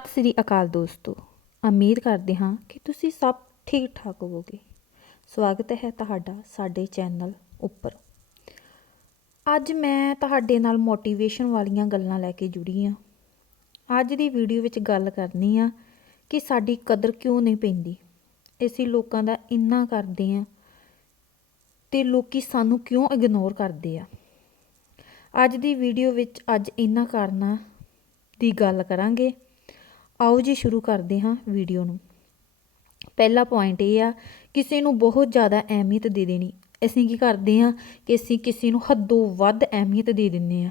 ਸਤਿ ਸ੍ਰੀ ਅਕਾਲ ਦੋਸਤੋ। ਉਮੀਦ ਕਰਦੇ ਹਾਂ ਕਿ ਤੁਸੀਂ ਸਭ ਠੀਕ ਠਾਕ ਹੋਵੋਗੇ। ਸਵਾਗਤ ਹੈ ਤੁਹਾਡਾ ਸਾਡੇ ਚੈਨਲ ਉੱਪਰ। ਅੱਜ ਮੈਂ ਤੁਹਾਡੇ ਨਾਲ ਮੋਟੀਵੇਸ਼ਨ ਵਾਲੀਆਂ ਗੱਲਾਂ ਲੈ ਕੇ ਜੁੜੀ ਹਾਂ। ਅੱਜ ਦੀ ਵੀਡੀਓ ਵਿੱਚ ਗੱਲ ਕਰਨੀ ਆ ਕਿ ਸਾਡੀ ਕਦਰ ਕਿਉਂ ਨਹੀਂ ਪੈਂਦੀ। ਅਸੀਂ ਲੋਕਾਂ ਦਾ ਇੰਨਾ ਕਰਦੇ ਆ ਤੇ ਲੋਕੀ ਸਾਨੂੰ ਕਿਉਂ ਇਗਨੋਰ ਕਰਦੇ ਆ। ਅੱਜ ਦੀ ਵੀਡੀਓ ਵਿੱਚ ਅੱਜ ਇਹਨਾਂ ਕਾਰਨਾਂ ਦੀ ਗੱਲ ਕਰਾਂਗੇ ਆਓ ਜੀ ਸ਼ੁਰੂ ਕਰਦੇ ਹਾਂ ਵੀਡੀਓ ਨੂੰ। ਪਹਿਲਾ ਪੁਆਇੰਟ ਇਹ ਆ, ਕਿਸੇ ਨੂੰ ਬਹੁਤ ਜ਼ਿਆਦਾ ਅਹਿਮੀਅਤ ਦੇ ਦੇਣੀ। ਅਸੀਂ ਕੀ ਕਰਦੇ ਹਾਂ ਕਿ ਅਸੀਂ ਕਿਸੇ ਨੂੰ ਹੱਦੋਂ ਵੱਧ ਅਹਿਮੀਅਤ ਦੇ ਦਿੰਦੇ ਆ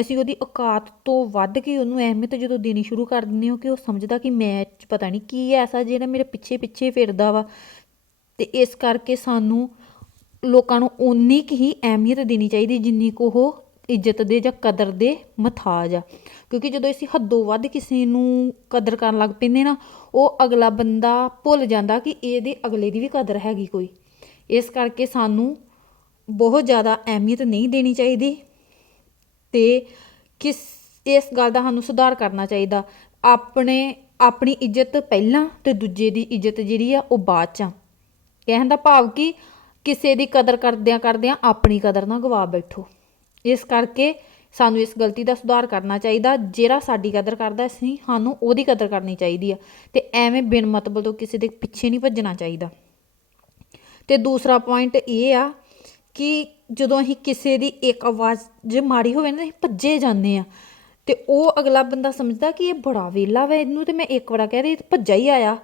ਅਸੀਂ ਉਹਦੀ ਔਕਾਤ ਤੋਂ ਵੱਧ ਕੇ ਉਹਨੂੰ ਅਹਿਮੀਅਤ ਜਦੋਂ ਦੇਣੀ ਸ਼ੁਰੂ ਕਰ ਦਿੰਦੇ ਹਾਂ, ਕਿ ਉਹ ਸਮਝਦਾ ਕਿ ਮੈਂ 'ਚ ਪਤਾ ਨਹੀਂ ਕੀ ਐਸਾ ਜਿਹੜਾ ਮੇਰੇ ਪਿੱਛੇ ਪਿੱਛੇ ਫਿਰਦਾ ਵਾ। ਤੇ ਇਸ ਕਰਕੇ ਸਾਨੂੰ ਲੋਕਾਂ ਨੂੰ ਉਨੀ ਕੁ ਹੀ ਅਹਿਮੀਅਤ ਦੇਣੀ ਚਾਹੀਦੀ ਜਿੰਨੀ ਕੁ ਉਹ ਇੱਜ਼ਤ ਦੇ ਜਾਂ ਕਦਰ ਦੇ ਮਥਾਜ ਆ। ਕਿਉਂਕਿ ਜਦੋਂ ਅਸੀਂ ਹੱਦੋਂ ਵੱਧ ਕਿਸੇ ਨੂੰ ਕਦਰ ਕਰਨ ਲੱਗ ਪੈਂਦੇ ਨਾ, ਉਹ ਅਗਲਾ ਬੰਦਾ ਭੁੱਲ ਜਾਂਦਾ ਕਿ ਇਹਦੇ ਅਗਲੇ ਦੀ ਵੀ ਕਦਰ ਹੈਗੀ ਕੋਈ। ਇਸ ਕਰਕੇ ਸਾਨੂੰ ਬਹੁਤ ਜ਼ਿਆਦਾ ਅਹਿਮੀਅਤ ਨਹੀਂ ਦੇਣੀ ਚਾਹੀਦੀ ਤੇ ਕਿਸ, ਇਸ ਗੱਲ ਦਾ ਸਾਨੂੰ ਸੁਧਾਰ ਕਰਨਾ ਚਾਹੀਦਾ। ਆਪਣੇ, ਆਪਣੀ ਇੱਜ਼ਤ ਪਹਿਲਾਂ ਤੇ ਦੂਜੇ ਦੀ ਇੱਜ਼ਤ ਜਿਹੜੀ ਆ ਉਹ ਬਾਅਦ ਚ ਆ। ਕਹਿਣ ਦਾ ਭਾਵ ਕਿ ਕਿਸੇ ਦੀ ਕਦਰ ਕਰਦਿਆਂ ਕਰਦਿਆਂ ਆਪਣੀ ਕਦਰ ਨਾ ਗਵਾ ਬੈਠੋ। ਇਸ ਕਰਕੇ ਸਾਨੂੰ ਇਸ ਗਲਤੀ ਦਾ ਸੁਧਾਰ ਕਰਨਾ ਚਾਹੀਦਾ, ਜਿਹੜਾ ਸਾਡੀ ਕਦਰ ਕਰਦਾ ਅਸੀਂ ਸਾਨੂੰ ਉਹਦੀ ਕਦਰ ਕਰਨੀ ਚਾਹੀਦੀ ਆ। ਤੇ ਐਵੇਂ ਬਿਨ ਮਤਲਬ ਤੋਂ ਕਿਸੇ ਦੇ ਪਿੱਛੇ ਨਹੀਂ ਭੱਜਣਾ ਚਾਹੀਦਾ। ਤੇ ਦੂਸਰਾ ਪੁਆਇੰਟ ਇਹ ਆ ਕਿ ਜਦੋਂ ਅਸੀਂ ਕਿਸੇ ਦੀ ਇੱਕ ਆਵਾਜ਼ ਜੇ ਮਾੜੀ ਹੋਵੇ ਨਾ, ਅਸੀਂ ਭੱਜੇ ਜਾਂਦੇ ਆ। ਤੇ ਉਹ ਅਗਲਾ ਬੰਦਾ ਸਮਝਦਾ ਕਿ ਇਹ ਬੜਾ ਵੇਲਾ ਵਾ ਇਹਨੂੰ, ਤੇ ਮੈਂ ਇੱਕ ਵਾਰ ਕਹਿ ਰਹੀ ਭੱਜਾ ਹੀ ਆਇਆ।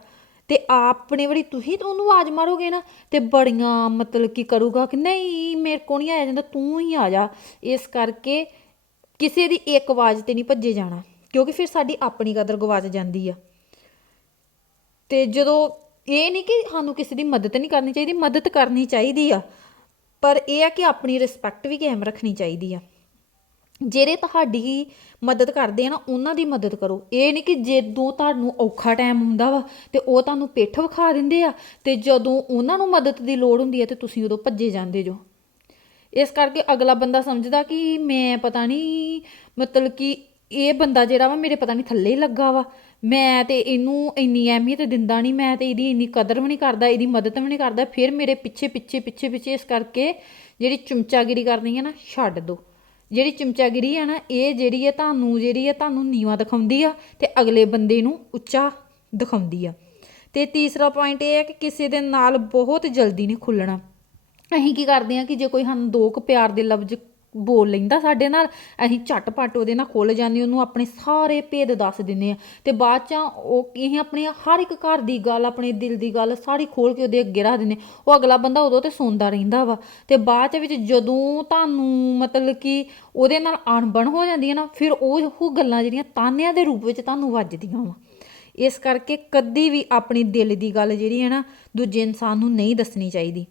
ਤੇ ਆਪਣੇ ਵਾਰੀ ਤੁਸੀਂ ਤਾਂ ਉਹਨੂੰ ਆਵਾਜ਼ ਮਾਰੋਗੇ ਨਾ, ਤੇ ਬੜੀਆਂ ਮਤਲਬ ਕੀ ਕਰੂਗਾ ਕਿ ਨਹੀਂ, ਮੇਰੇ ਕੋਲ ਨਹੀਂ ਆਇਆ ਜਾਂਦਾ, ਤੂੰ ਹੀ ਆ ਜਾ। ਇਸ ਕਰਕੇ ਕਿਸੇ ਦੀ ਇੱਕ ਆਵਾਜ਼ ਤੇ ਨਹੀਂ ਭੱਜੇ ਜਾਣਾ, ਕਿਉਂਕਿ ਫਿਰ ਸਾਡੀ ਆਪਣੀ ਕਦਰ ਗਵਾਚ ਜਾਂਦੀ ਆ। ਤੇ ਜਦੋਂ ਇਹ ਨਹੀਂ ਕਿ ਸਾਨੂੰ ਕਿਸੇ ਦੀ ਮਦਦ ਨਹੀਂ ਕਰਨੀ ਚਾਹੀਦੀ, ਮਦਦ ਕਰਨੀ ਚਾਹੀਦੀ ਆ, ਪਰ ਇਹ ਆ ਕਿ ਆਪਣੀ ਰਿਸਪੈਕਟ ਵੀ ਕਾਇਮ ਰੱਖਣੀ ਚਾਹੀਦੀ ਆ। ਜਿਹੜੇ ਤੁਹਾਡੀ ਮਦਦ ਕਰਦੇ ਆ ਨਾ, ਉਹਨਾਂ ਦੀ ਮਦਦ ਕਰੋ। ਇਹ ਨਹੀਂ ਕਿ ਜਦੋਂ ਤੁਹਾਨੂੰ ਔਖਾ ਟਾਈਮ ਹੁੰਦਾ ਵਾ, ਤੇ ਉਹ ਤੁਹਾਨੂੰ ਪਿੱਠ ਵਿਖਾ ਦਿੰਦੇ ਆ, ਤੇ ਜਦੋਂ ਉਹਨਾਂ ਨੂੰ ਮਦਦ ਦੀ ਲੋੜ ਹੁੰਦੀ ਹੈ ਤੇ ਤੁਸੀਂ ਉਦੋਂ ਭੱਜੇ ਜਾਂਦੇ ਜੋ। ਇਸ ਕਰਕੇ ਅਗਲਾ ਬੰਦਾ ਸਮਝਦਾ ਕਿ ਮੈਂ ਪਤਾ ਨਹੀਂ ਮਤਲਬ ਕਿ ਇਹ ਬੰਦਾ ਜਿਹੜਾ ਵਾ ਮੇਰੇ ਪਤਾ ਨਹੀਂ ਥੱਲੇ ਹੀ ਲੱਗਾ ਵਾ। ਮੈਂ ਤੇ ਇਹਨੂੰ ਇੰਨੀ ਅਹਿਮੀਅਤ ਦਿੰਦਾ ਨਹੀਂ ਮੈਂ ਤੇ ਇਹਦੀ ਇੰਨੀ ਕਦਰ ਵੀ ਨਹੀਂ ਕਰਦਾ, ਇਹਦੀ ਮਦਦ ਵੀ ਨਹੀਂ ਕਰਦਾ, ਫਿਰ ਮੇਰੇ ਪਿੱਛੇ ਪਿੱਛੇ ਪਿੱਛੇ ਪਿੱਛੇ ਇਸ ਕਰਕੇ ਜਿਹੜੀ ਚਮਚਾਗਿਰੀ ਕਰਨੀ ਹੈ ਨਾ, ਛੱਡ ਦੋ। ਜਿਹੜੀ ਚਮਚਾਗਿਰੀ ਆ ਨਾ, ਇਹ ਜਿਹੜੀ ਹੈ ਤੁਹਾਨੂੰ, ਜਿਹੜੀ ਹੈ ਤੁਹਾਨੂੰ ਨੀਵਾ ਦਿਖਾਉਂਦੀ ਆ ਤੇ ਅਗਲੇ ਬੰਦੇ ਨੂੰ ਉੱਚਾ ਦਿਖਾਉਂਦੀ ਆ। ਤੇ ਤੀਸਰਾ ਪੁਆਇੰਟ ਇਹ ਹੈ ਕਿ ਕਿਸੇ ਦੇ ਨਾਲ ਬਹੁਤ ਜਲਦੀ ਨਹੀਂ ਖੁੱਲਣਾ। ਅਸੀਂ ਕੀ ਕਰਦੇ ਆ ਕਿ ਜੇ ਕੋਈ ਸਾਨੂੰ ਦੋ ਕੁ ਪਿਆਰ ਦੇ ਲਫ਼ਜ਼ ਬੋਲ ਲੈਂਦਾ ਸਾਡੇ ਨਾਲ, ਅਸੀਂ ਝਟਪਟ ਉਹਦੇ ਨਾਲ ਖੁੱਲ ਜਾਂਦੇ ਉਹਨੂੰ ਆਪਣੇ ਸਾਰੇ ਭੇਦ ਦੱਸ ਦਿੰਦੇ ਆ ਤੇ ਬਾਅਦ ਚ ਉਹ ਇਹ ਆਪਣੀ ਹਰ ਇੱਕ ਘਰ ਦੀ ਗੱਲ, ਆਪਣੇ ਦਿਲ ਦੀ ਗੱਲ ਸਾਰੀ ਖੋਲ ਕੇ ਉਹਦੇ ਅੱਗੇ ਰੱਖ ਦਿੰਦੇ ਉਹ ਅਗਲਾ ਬੰਦਾ ਉਦੋਂ ਤੇ ਸੁਣਦਾ ਰਹਿੰਦਾ ਵਾ ਤੇ ਬਾਅਦ ਚ ਵਿੱਚ ਜਦੋਂ ਤੁਹਾਨੂੰ ਮਤਲਬ ਕਿ ਉਹਦੇ ਨਾਲ ਅਣਬਣ ਹੋ ਜਾਂਦੀ ਹੈ ਨਾ, ਫਿਰ ਉਹ ਉਹ ਗੱਲਾਂ ਜਿਹੜੀਆਂ ਤਾਨਿਆਂ ਦੇ ਰੂਪ ਵਿੱਚ ਤੁਹਾਨੂੰ ਵੱਜਦੀਆਂ ਵਾ। ਇਸ ਕਰਕੇ ਕਦੀ ਵੀ ਆਪਣੀ ਦਿਲ ਦੀ ਗੱਲ ਜਿਹੜੀ ਹੈ ਨਾ, ਦੂਜੇ ਇਨਸਾਨ ਨੂੰ ਨਹੀਂ ਦੱਸਣੀ ਚਾਹੀਦੀ।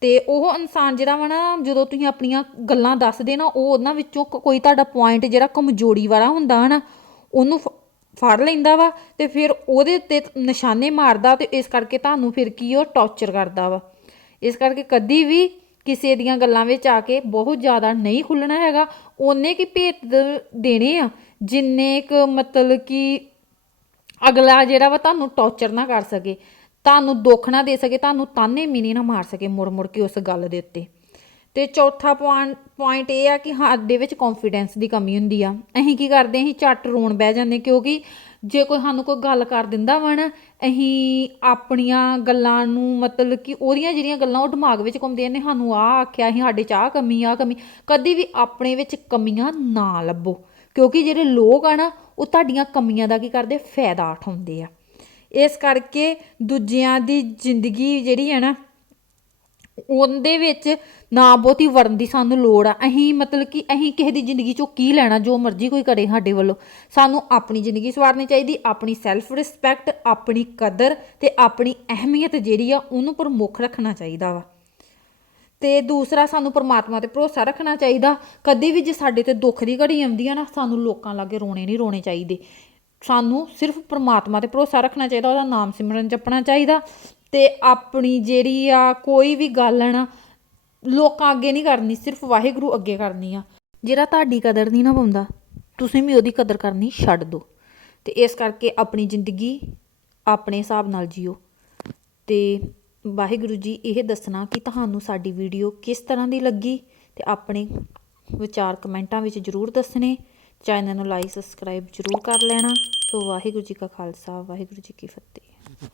ਤੇ ਉਹ ਇਨਸਾਨ ਜਿਹੜਾ ਵਾ ਨਾ, ਜਦੋਂ ਤੁਸੀਂ ਆਪਣੀਆਂ ਗੱਲਾਂ ਦੱਸਦੇ ਨਾ, ਉਹ ਉਹਨਾਂ ਵਿੱਚੋਂ ਕੋਈ ਤੁਹਾਡਾ ਪੁਆਇੰਟ ਜਿਹੜਾ ਕਮਜ਼ੋਰੀ ਵਾਲਾ ਹੁੰਦਾ ਹੈ ਨਾ ਉਹਨੂੰ ਫ- ਫੜ ਲੈਂਦਾ ਵਾ ਤੇ ਫਿਰ ਉਹਦੇ ਉੱਤੇ ਨਿਸ਼ਾਨੇ ਮਾਰਦਾ ਤੇ ਇਸ ਕਰਕੇ ਤੁਹਾਨੂੰ ਫਿਰ ਕੀ ਉਹ ਟੌਰਚਰ ਕਰਦਾ ਵਾ। ਇਸ ਕਰਕੇ ਕਦੀ ਵੀ ਕਿਸੇ ਦੀਆਂ ਗੱਲਾਂ ਵਿੱਚ ਆ ਕੇ ਬਹੁਤ ਜ਼ਿਆਦਾ ਨਹੀਂ ਖੁੱਲਣਾ ਹੈਗਾ। ਉਹਨੇ ਕੀ ਭੇਤ ਦੇਣੇ ਆ, ਜਿੰਨੇ ਕੁ ਮਤਲਬ ਕਿ ਅਗਲਾ ਜਿਹੜਾ ਵਾ ਤੁਹਾਨੂੰ ਟੌਰਚਰ ਨਾ ਕਰ ਸਕੇ। ਤੁਹਾਨੂੰ ਦੁੱਖ ਨਾ ਦੇ ਸਕੇ, ਤੁਹਾਨੂੰ ਤਾਨੇ ਮੀਨੇ ਨਾ ਮਾਰ ਸਕੇ ਮੁੜ ਮੁੜ ਕੇ ਉਸ ਗੱਲ ਦੇ ਉੱਤੇ। ਤੇ ਚੌਥਾ ਪੁਆਇੰਟ ਪੁਆਇੰਟ ਇਹ ਆ ਕਿ ਸਾਡੇ ਵਿੱਚ ਕੌਨਫੀਡੈਂਸ ਦੀ ਕਮੀ ਹੁੰਦੀ ਆ। ਅਸੀਂ ਕੀ ਕਰਦੇ, ਅਸੀਂ ਝੱਟ ਰੋਣ ਬਹਿ ਜਾਂਦੇ, ਕਿਉਂਕਿ ਜੇ ਕੋਈ ਸਾਨੂੰ ਕੋਈ ਗੱਲ ਕਰ ਦਿੰਦਾ ਵਾ ਨਾ, ਅਸੀਂ ਆਪਣੀਆਂ ਗੱਲਾਂ ਨੂੰ ਮਤਲਬ ਕਿ ਉਹਦੀਆਂ ਜਿਹੜੀਆਂ ਗੱਲਾਂ ਉਹ ਦਿਮਾਗ ਵਿੱਚ ਘੁੰਮਦੀਆਂ ਨੇ, ਸਾਨੂੰ ਆਹ ਆਖਿਆ ਅਸੀਂ ਸਾਡੇ ਚ ਆਹ ਕਮੀ ਆ ਕਮੀ, ਕਦੀ ਵੀ ਆਪਣੇ ਵਿੱਚ ਕਮੀਆਂ ਨਾ ਲੱਭੋ। ਕਿਉਂਕਿ ਜਿਹੜੇ ਲੋਕ ਆ ਨਾ, ਉਹ ਤੁਹਾਡੀਆਂ ਕਮੀਆਂ ਦਾ ਕੀ ਕਰਦੇ, ਫਾਇਦਾ ਉਠਾਉਂਦੇ ਆ। ਇਸ ਕਰਕੇ ਦੂਜਿਆਂ ਦੀ ਜ਼ਿੰਦਗੀ ਜਿਹੜੀ ਹੈ ਨਾ, ਉਹਦੇ ਵਿੱਚ ਨਾ ਬਹੁਤੀ ਵੜਨ ਦੀ ਸਾਨੂੰ ਲੋੜ ਆ। ਅਸੀਂ ਮਤਲਬ ਕਿ ਅਸੀਂ ਕਿਸੇ ਦੀ ਜ਼ਿੰਦਗੀ ਚੋਂ ਕੀ ਲੈਣਾ, ਜੋ ਮਰਜ਼ੀ ਕੋਈ ਕਰੇ ਸਾਡੇ ਵੱਲੋਂ। ਸਾਨੂੰ ਆਪਣੀ ਜ਼ਿੰਦਗੀ ਸਵਾਰਨੀ ਚਾਹੀਦੀ, ਆਪਣੀ ਸੈਲਫ ਰਿਸਪੈਕਟ ਆਪਣੀ ਕਦਰ ਤੇ ਆਪਣੀ ਅਹਿਮੀਅਤ ਜਿਹੜੀ ਆ, ਉਹਨੂੰ ਪ੍ਰਮੁੱਖ ਰੱਖਣਾ ਚਾਹੀਦਾ ਵਾ। ਤੇ ਦੂਸਰਾ, ਸਾਨੂੰ ਪਰਮਾਤਮਾ ਤੇ ਭਰੋਸਾ ਰੱਖਣਾ ਚਾਹੀਦਾ। ਕਦੇ ਵੀ ਜੇ ਸਾਡੇ ਤੇ ਦੁੱਖ ਦੀ ਘੜੀ ਆਉਂਦੀ ਆ ਨਾ, ਸਾਨੂੰ ਲੋਕਾਂ ਲਾਗੇ ਰੋਣੇ ਨਹੀਂ ਰੋਣੇ ਚਾਹੀਦੇ। ਸਾਨੂੰ ਸਿਰਫ ਪਰਮਾਤਮਾ ਤੇ ਭਰੋਸਾ ਰੱਖਣਾ ਚਾਹੀਦਾ, ਉਹਦਾ ਨਾਮ ਸਿਮਰਨ ਜਪਣਾ ਚਾਹੀਦਾ ਤੇ ਆਪਣੀ ਜਿਹੜੀ ਆ ਕੋਈ ਵੀ ਗੱਲ ਹੈ ਨਾ, ਲੋਕਾਂ ਅੱਗੇ ਨਹੀਂ ਕਰਨੀ, ਸਿਰਫ ਵਾਹਿਗੁਰੂ ਅੱਗੇ ਕਰਨੀ ਆ। ਜਿਹੜਾ ਤੁਹਾਡੀ ਕਦਰ ਨਹੀਂ ਨਾ ਪਾਉਂਦਾ, ਤੁਸੀਂ ਵੀ ਉਹਦੀ ਕਦਰ ਕਰਨੀ ਛੱਡ ਦਿਓ ਤੇ ਇਸ ਕਰਕੇ ਆਪਣੀ ਜ਼ਿੰਦਗੀ ਆਪਣੇ ਹਿਸਾਬ ਨਾਲ ਜੀਓ। ਤੇ ਵਾਹਿਗੁਰੂ ਜੀ ਇਹ ਦੱਸਣਾ ਕਿ ਤੁਹਾਨੂੰ ਸਾਡੀ ਵੀਡੀਓ ਕਿਸ ਤਰ੍ਹਾਂ ਦੀ ਲੱਗੀ ਤੇ ਆਪਣੇ ਵਿਚਾਰ ਕਮੈਂਟਾਂ ਵਿੱਚ ਜਰੂਰ ਦੱਸਣੇ। ਚੈਨਲ ਨੂੰ ਲਾਈਕ, ਸਬਸਕ੍ਰਾਈਬ ਜਰੂਰ ਕਰ ਲੈਣਾ। ਸੋ ਵਾਹਿਗੁਰੂ ਜੀ ਕਾ ਖਾਲਸਾ, ਵਾਹਿਗੁਰੂ ਜੀ ਕੀ ਫਤਿਹ।